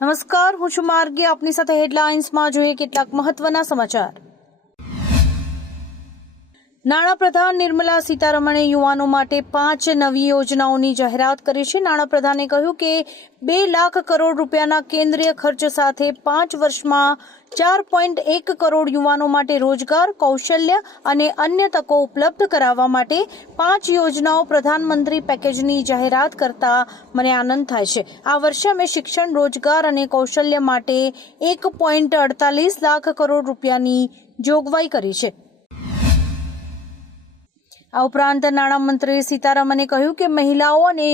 નમસ્કાર, હું છું માર્ગી. આપની સાથે હેડલાઇન્સમાં જોઈએ કેટલાક મહત્વના સમાચાર. નાણાપ્રધાન નિર્મલા સીતારમણે યુવાનો માટે 5 નવી યોજનાઓની જાહેરાત કરી છે. નાણાપ્રધાને કહ્યું કે 2 લાખ કરોડ રૂપિયાના કેન્દ્રીય ખર્ચ સાથે 5 વર્ષમાં 4.1 કરોડ યુવાનો માટે રોજગાર, કૌશલ્ય અને અન્ય તકો ઉપલબ્ધ કરાવવા માટે 5 યોજનાઓ પ્રધાનમંત્રી પેકેજની જાહેરાત કરતા મને આનંદ થાય છે. આ વર્ષે અમે શિક્ષણ, રોજગાર અને કૌશલ્ય માટે 1.48 લાખ કરોડ રૂપિયાની જોગવાઈ કરી છે. આ ઉપરાંત નાણામંત્રી સીતારમણે કહ્યું કે મહિલાઓ અને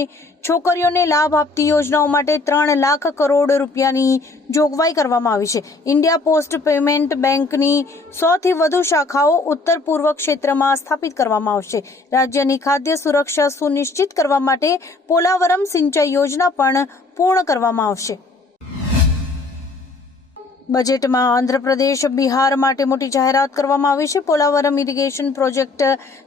છોકરીઓને લાભ આપતી યોજનાઓ માટે 3 લાખ કરોડ રૂપિયાની જોગવાઈ કરવામાં આવી છે. ઇન્ડિયા પોસ્ટ પેમેન્ટ બેંકની 100થી વધુ શાખાઓ ઉત્તર પૂર્વ ક્ષેત્રમાં સ્થાપિત કરવામાં આવશે. રાજ્યની ખાદ્ય સુરક્ષા સુનિશ્ચિત કરવા માટે પોલાવરમ સિંચાઈ યોજના પણ પૂર્ણ કરવામાં આવશે. બજેટમાં આંધ્રપ્રદેશ, બિહાર માટે મોટી જાહેરાત કરવામાં આવી છે. પોલાવરમ ઇરિગેશન પ્રોજેક્ટ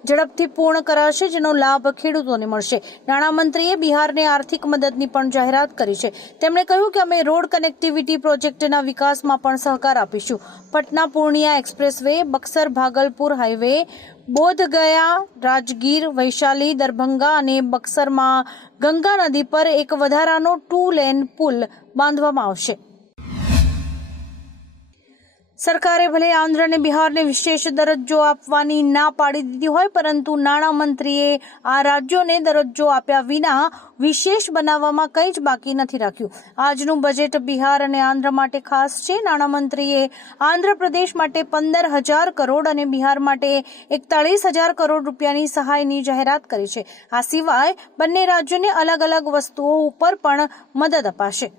ઝડપથી પૂર્ણ કરાશે, જેનો લાભ ખેડૂતોને મળશે. નાણામંત્રીએ બિહારને આર્થિક મદદની પણ જાહેરાત કરી છે. તેમણે કહ્યું કે અમે રોડ કનેક્ટિવિટી પ્રોજેક્ટના વિકાસમાં પણ સહકાર આપીશું. પટના પૂર્ણિયા એક્સપ્રેસવે, બક્સર ભાગલપુર હાઈવે, બોધ ગયા, રાજગીર, વૈશાલી, દરભંગા અને બક્સરમાં ગંગા નદી પર એક વધારાનો 2 લેન પુલ બાંધવામાં આવશે. સરકારે ભલે આંધ્ર અને બિહારને વિશેષ દરજ્જો આપવાની ના પાડી દીધી હોય, પરંતુ નાણામંત્રીએ આ રાજ્યોને દરજ્જો આપ્યા વિના વિશેષ બનાવવામાં કંઈ જ બાકી નથી રાખ્યું. આજનું બજેટ બિહાર અને આંધ્ર માટે ખાસ છે. નાણામંત્રીએ આંધ્રપ્રદેશ માટે 15,000 કરોડ અને બિહાર માટે 41,000 કરોડ રૂપિયાની સહાયની જાહેરાત કરી છે. આ સિવાય બંને રાજ્યોને અલગ અલગ વસ્તુઓ ઉપર પણ મદદ અપાશે.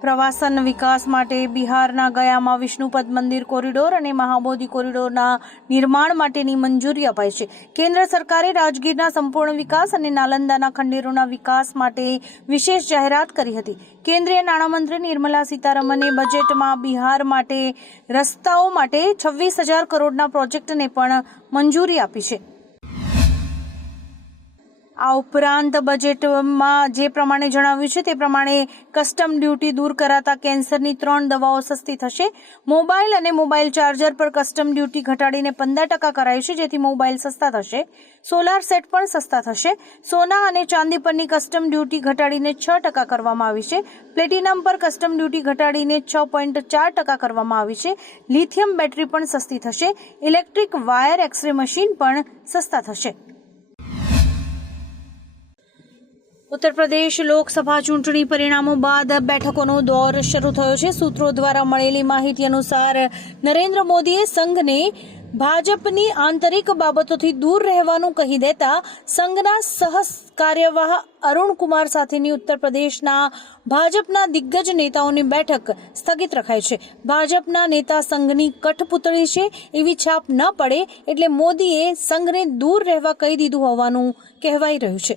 પ્રવાસન વિકાસ માટે બિહારના ગયામાં વિષ્ણુપદ મંદિર કોરિડોર અને મહાબોધિ કોરિડોરના નિર્માણ માટેની મંજૂરી અપાઈ છે. કેન્દ્ર સરકારે રાજગીરના સંપૂર્ણ વિકાસ અને નાલંદાના ખંડેરોના વિકાસ માટે વિશેષ જાહેરાત કરી હતી. કેન્દ્રીય નાણામંત્રી નિર્મલા સીતારમણે બજેટમાં બિહાર માટે રસ્તાઓ માટે 26,000 કરોડના પ્રોજેક્ટને પણ મંજૂરી આપી છે. આ ઉપરાંત બજેટમાં જે પ્રમાણે જણાવ્યું છે તે પ્રમાણે કસ્ટમ ડ્યુટી દૂર કરાતા કેન્સરની 3 દવાઓ સસ્તી થશે. મોબાઈલ અને મોબાઈલ ચાર્જર પર કસ્ટમ ડ્યુટી ઘટાડીને 15% કરાઈ છે, જેથી મોબાઈલ સસ્તા થશે. સોલાર સેટ પણ સસ્તા થશે. સોના અને ચાંદી પરની કસ્ટમ ડ્યુટી ઘટાડીને 6% કરવામાં આવી છે. પ્લેટિનમ પર કસ્ટમ ડ્યુટી ઘટાડીને 6.4% કરવામાં આવી છે. લિથિયમ બેટરી પણ સસ્તી થશે. ઇલેક્ટ્રિક વાયર એક્સરે મશીન પણ સસ્તા થશે. ઉત્તર પ્રદેશ લોકસભા ચૂંટણી પરિણામો બાદ બેઠકોનો દોર શરૂ થયો છે. સૂત્રો દ્વારા મળેલી માહિતી અનુસાર નરેન્દ્ર મોદીએ સંઘને ભાજપની આંતરિક બાબતોથી દૂર રહેવાનું કહી દેતા સંઘના સહ કાર્યવાહ અરુણ કુમાર સાથેની ઉત્તર પ્રદેશના ભાજપના દિગ્ગજ નેતાઓની બેઠક સ્થગિત રખાઈ છે. ભાજપના નેતા સંઘની કઠપૂતળી છે એવી છાપ ન પડે એટલે મોદીએ સંઘને દૂર રહેવા કહી દીધું હોવાનું કહેવાઈ રહ્યું છે.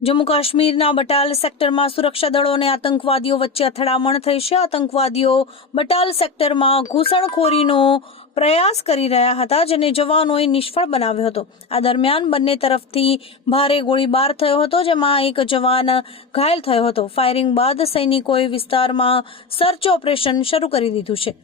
જમ્મુ કાશ્મીરના બટાલ સેક્ટરમાં સુરક્ષા દળો અને આતંકવાદીઓ વચ્ચે અથડામણ થઈ છે. આતંકવાદીઓ બટાલ સેક્ટરમાં ઘૂસણખોરીનો પ્રયાસ કરી રહ્યા હતા, જેને જવાનોએ નિષ્ફળ બનાવ્યો હતો. આ દરમિયાન બંને તરફથી ભારે ગોળીબાર થયો હતો, જેમાં એક જવાન ઘાયલ થયો હતો. ફાયરિંગ બાદ સૈનિકોએ વિસ્તારમાં સર્ચ ઓપરેશન શરૂ કરી દીધું છે.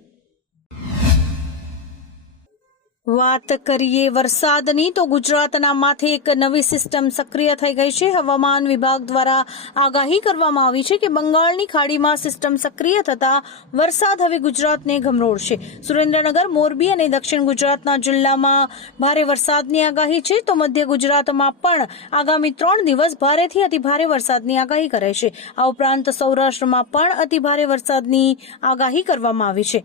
વાત કરીએ વરસાદની તો ગુજરાતના માથે એક નવી સિસ્ટમ સક્રિય થઈ ગઈ છે. હવામાન વિભાગ દ્વારા આગાહી કરવામાં આવી છે કે બંગાળની ખાડીમાં સિસ્ટમ સક્રિય થતા વરસાદ હવે ગુજરાતને ગમરોળશે. સુરેન્દ્રનગર, મોરબી અને દક્ષિણ ગુજરાતના જિલ્લામાં ભારે વરસાદની આગાહી છે, તો મધ્ય ગુજરાતમાં પણ આગામી 3 દિવસ ભારેથી અતિભારે વરસાદની આગાહી કરાઈ છે. આ ઉપરાંત સૌરાષ્ટ્રમાં પણ અતિભારે વરસાદની આગાહી કરવામાં આવી છે.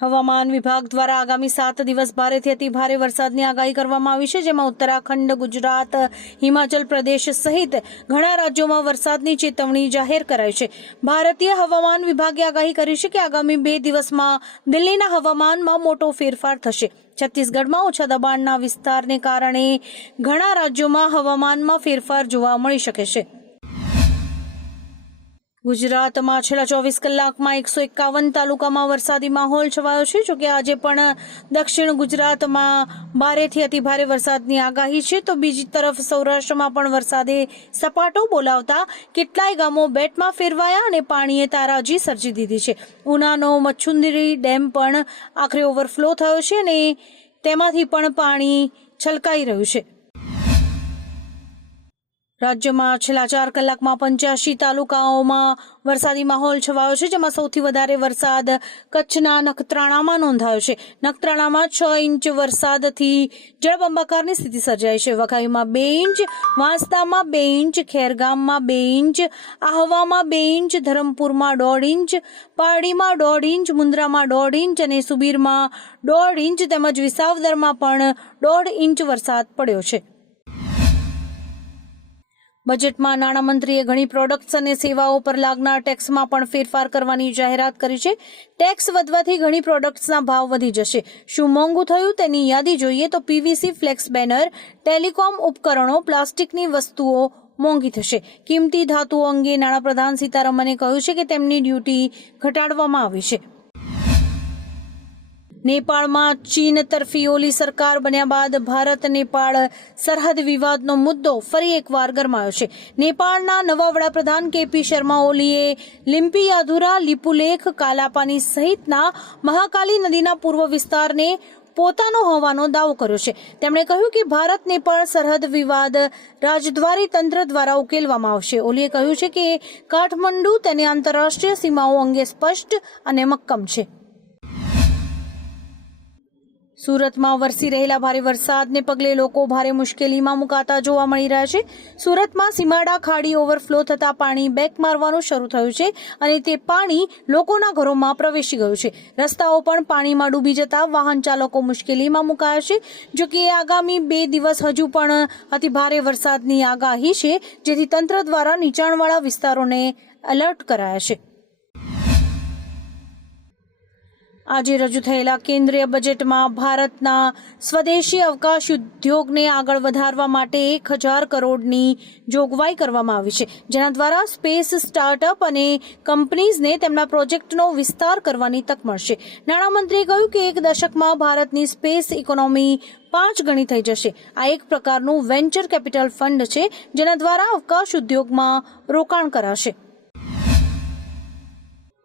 હવામાન વિભાગ દ્વારા આગામી 7 દિવસ ભારેથી અતિ ભારે વરસાદની આગાહી કરવામાં આવી છે, જેમાં ઉત્તરાખંડ, ગુજરાત, હિમાચલ પ્રદેશ સહિત ઘણા રાજ્યોમાં વરસાદની ચેતવણી જાહેર કરાઈ છે. ભારતીય હવામાન વિભાગે આગાહી કરી છે કે આગામી 2 દિવસમાં દિલ્હીના હવામાનમાં મોટો ફેરફાર થશે. છત્તીસગઢમાં ઓછા દબાણના વિસ્તારને કારણે ઘણા રાજ્યોમાં હવામાનમાં ફેરફાર જોવા મળી શકે છે. ગુજરાતમાં છેલ્લા 24 કલાકમાં 151 તાલુકામાં વરસાદી માહોલ છવાયો છે. જોકે આજે પણ દક્ષિણ ગુજરાતમાં ભારેથી અતિભારે વરસાદની આગાહી છે, તો બીજી તરફ સૌરાષ્ટ્રમાં પણ વરસાદે સપાટો બોલાવતા કેટલાય ગામો બેટમાં ફેરવાયા અને પાણીએ તારાજી સર્જી દીધી છે. ઉનાનો મચ્છુંદરી ડેમ પણ આખરે ઓવરફ્લો થયો છે અને તેમાંથી પણ પાણી છલકાઈ રહ્યું છે. રાજ્યમાં છેલ્લા 4 કલાકમાં 85 તાલુકાઓમાં વરસાદી માહોલ છવાયો છે, જેમાં સૌથી વધારે વરસાદ કચ્છના નખત્રાણામાં નોંધાયો છે. નખત્રાણામાં 6 ઇંચ વરસાદથી જળબંબાકારની સ્થિતિ સર્જાઈ છે. વઘાઈમાં 2 ઇંચ, વાંસદામાં 2 ઇંચ, ખેરગામમાં 2 ઇંચ, આહવામાં 2 ઇંચ, ધરમપુરમાં 1.5 ઇંચ, પારડીમાં 1.5 ઇંચ, મુન્દ્રામાં 1.5 ઇંચ અને સુબીરમાં 1.5 ઇંચ તેમજ વિસાવદરમાં પણ 1.5 ઇંચ વરસાદ પડ્યો છે. બજેટમાં નાણામંત્રીએ ઘણી પ્રોડક્ટ્સ અને સેવાઓ પર લાગનાર ટેક્સમાં પણ ફેરફાર કરવાની જાહેરાત કરી છે. ટેક્સ વધવાથી ઘણી પ્રોડક્ટ્સના ભાવ વધી જશે. શું મોંઘું થયું તેની યાદી જોઈએ તો પીવીસી ફ્લેક્સ બેનર, ટેલિકોમ ઉપકરણો, પ્લાસ્ટિકની વસ્તુઓ મોંઘી થશે. કિંમતી ધાતુઓ અંગે નાણાપ્રધાન સીતારમણે કહ્યું છે કે તેમની ડ્યુટી ઘટાડવામાં આવી છે. નેપાળમાં ચીન તરફી ઓલી સરકાર બન્યા બાદ ભારત નેપાળ સરહદ વિવાદનો મુદ્દો ફરી એકવાર ગરમાયો છે. નેપાળના નવા વડાપ્રધાન કેપી શર્મા ઓલીએ લિમ્પિયાધુરા, લિપુલેખ, કાલાપાની સહિતના મહાકાલી નદીના પૂર્વ વિસ્તારને પોતાનો હોવાનો દાવો કર્યો છે. તેમણે કહ્યું કે ભારત નેપાળ સરહદ વિવાદ રાજદ્વારી તંત્ર દ્વારા ઉકેલવામાં આવશે. ઓલીએ કહ્યું છે કે કાઠમંડુ તેની આંતરરાષ્ટ્રીય સીમાઓ અંગે સ્પષ્ટ અને મક્કમ છે. સુરતમાં વરસી રહેલા ભારે વરસાદને પગલે લોકો ભારે મુશ્કેલીમાં મુકાતા જોવા મળી રહ્યા છે. સુરતમાં સીમાડા ખાડી ઓવરફ્લો થતા પાણી બેક મારવાનું શરૂ થયું છે અને તે પાણી લોકોના ઘરોમાં પ્રવેશી ગયું છે. રસ્તાઓ પણ પાણીમાં ડૂબી જતા વાહન ચાલકો મુશ્કેલીમાં મુકાયા છે. જો કે આગામી 2 દિવસ હજુ પણ અતિભારે વરસાદની આગાહી છે, જેથી તંત્ર દ્વારા નીચાણવાળા વિસ્તારોને એલર્ટ કરાયા છે. આજે રજૂ થયેલા કેન્દ્રીય બજેટમાં ભારતના સ્વદેશી અવકાશ ઉદ્યોગને આગળ વધારવા માટે 1,000 કરોડની જોગવાઈ કરવામાં આવી છે, જેના દ્વારા સ્પેસ સ્ટાર્ટઅપ અને કંપનીઝને તેમના પ્રોજેક્ટનો વિસ્તાર કરવાની તક મળશે. નાણામંત્રીએ કહ્યું કે 1 દશકમાં ભારતની સ્પેસ ઇકોનોમી 5 ગણી થઈ જશે. આ એક પ્રકારનું વેન્ચર કેપિટલ ફંડ છે, જેના દ્વારા અવકાશ ઉદ્યોગમાં રોકાણ કરાશે.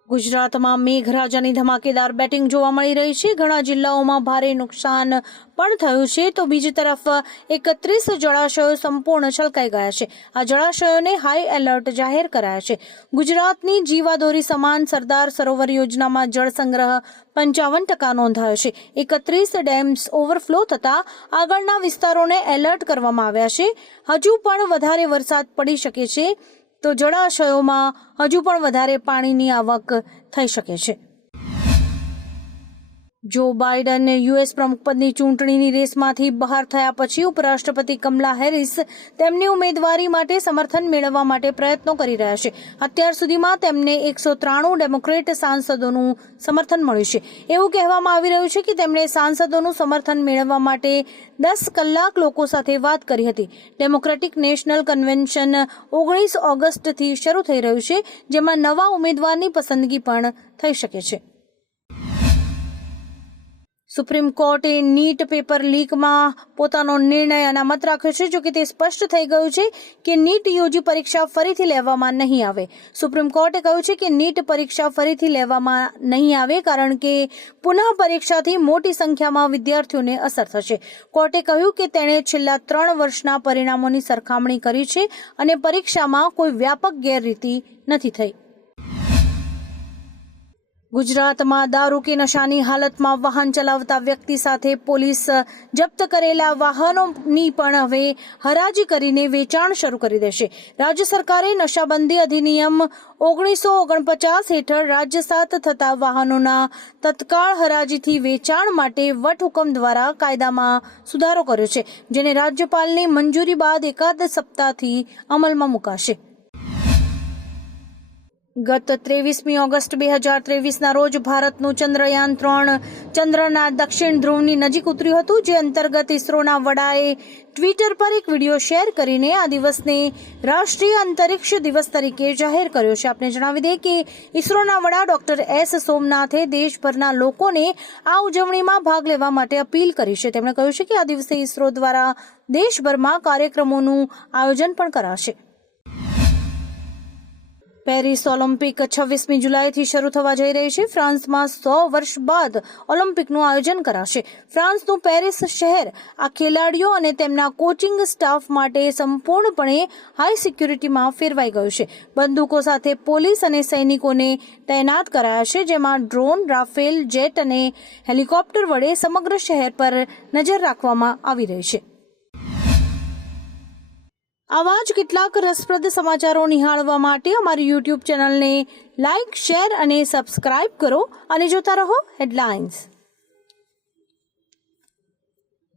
ગુજરાતમાં મેઘરાજાની ધમાકેદાર બેટિંગ જોવા મળી રહી છે. ઘણા જિલ્લાઓમાં ભારે નુકસાન પણ થયું છે, તો બીજી તરફ 31 જળાશયો સંપૂર્ણ છલકાઈ ગયા છે. આ જળાશયોને હાઈ એલર્ટ જાહેર કરાયા છે. ગુજરાતની જીવાદોરી સમાન સરદાર સરોવર યોજનામાં જળ સંગ્રહ 55% નોંધાયો છે. 31 ડેમ્સ ઓવરફ્લો થતા આગળના વિસ્તારોને એલર્ટ કરવામાં આવ્યા છે. હજુ પણ વધારે વરસાદ પડી શકે છે, તો જળાશયોમાં હજુ પણ વધારે પાણીની આવક થઈ શકે છે. જો બાઇડન યુએસ પ્રમુખપદની ચૂંટણીની રેસમાંથી બહાર થયા પછી ઉપરાષ્ટ્રપતિ કમલા હેરિસ તેમની ઉમેદવારી માટે સમર્થન મેળવવા માટે પ્રયત્નો કરી રહ્યા છે. અત્યાર સુધીમાં તેમને 193 ડેમોક્રેટ સાંસદોનું સમર્થન મળ્યું છે. એવું કહેવામાં આવી રહ્યું છે કે તેમણે સાંસદોનું સમર્થન મેળવવા માટે 10 કલાક લોકો સાથે વાત કરી હતી. ડેમોક્રેટિક નેશનલ કન્વેન્શન 19 ઓગસ્ટથી શરૂ થઈ રહ્યું છે, જેમાં નવા ઉમેદવારની પસંદગી પણ થઈ શકે છે. સુપ્રીમ કોર્ટે નીટ પેપર લીકમાં પોતાનો નિર્ણય અનામત રાખ્યો છે. જોકે તે સ્પષ્ટ થઈ ગયું છે કે નીટ યુજી પરીક્ષા ફરીથી લેવામાં નહીં આવે. સુપ્રીમ કોર્ટે કહ્યું છે કે નીટ પરીક્ષા ફરીથી લેવામાં નહીં આવે, કારણ કે પુનઃ પરીક્ષાથી મોટી સંખ્યામાં વિદ્યાર્થીઓને અસર થશે. કોર્ટે કહ્યું કે તેણે છેલ્લા 3 વર્ષના પરિણામોની સરખામણી કરી છે અને પરીક્ષામાં કોઈ વ્યાપક ગેરરીતિ નથી થઈ. ગુજરાતમાં દારૂ કે નશાની હાલતમાં વાહન ચલાવતા વ્યક્તિ સાથે પોલીસ જપ્ત કરેલા વાહનોની પણ હવે હરાજી કરીને વેચાણ શરૂ કરી દેશે. રાજ્ય સરકારે નશાબંધી અધિનિયમ 1949 હેઠળ રાજ્યસાત થતા વાહનોના તત્કાળ હરાજીથી વેચાણ માટે વટહુકમ દ્વારા કાયદામાં સુધારો કર્યો છે, જેને રાજ્યપાલની મંજૂરી બાદ એકાદ સપ્તાહથી અમલમાં મુકાશે. ગત 23મી ઓગસ્ટ 2023ના રોજ ભારતનું ચંદ્રયાન-3 ચંદ્રના દક્ષિણ ધ્રુવની નજીક ઉતર્યું હતું, જે અંતર્ગત ઇસરોના વડાએ ટ્વિટર પર એક વિડીયો શેર કરીને આ દિવસને રાષ્ટ્રીય અંતરિક્ષ દિવસ તરીકે જાહેર કર્યો છે. આપને જણાવી દઈએ કે ઇસરોના વડા ડોક્ટર એસ સોમનાથે દેશભરના લોકોને આ ઉજવણીમાં ભાગ લેવા માટે અપીલ કરી છે. તેમણે કહ્યું છે કે આ દિવસે ઇસરો દ્વારા દેશભરમાં કાર્યક્રમોનું આયોજન પણ કરાશે. પેરિસ ઓલિમ્પિક 26મી જુલાઈથી શરૂ થવા જઈ રહી છે. ફ્રાન્સમાં 100 વર્ષ બાદ ઓલિમ્પિકનું આયોજન કરાશે. ફ્રાન્સનું પેરિસ શહેર આ ખેલાડીઓ અને તેમના કોચિંગ સ્ટાફ માટે સંપૂર્ણપણે હાઈ સિક્યુરિટીમાં ફેરવાઈ ગયું છે. બંદૂકો સાથે પોલીસ અને સૈનિકોને તૈનાત કરાયા છે, જેમાં ડ્રોન, રાફેલ જેટ અને હેલિકોપ્ટર વડે સમગ્ર શહેર પર નજર રાખવામાં આવી રહી છે. આવા જ કેટલાક રસપ્રદ સમાચારો નિહાળવા માટે અમારી યુટ્યુબ ચેનલને લાઇક, શેર અને સબસ્ક્રાઇબ કરો અને જોતા રહો હેડલાઇન્સ.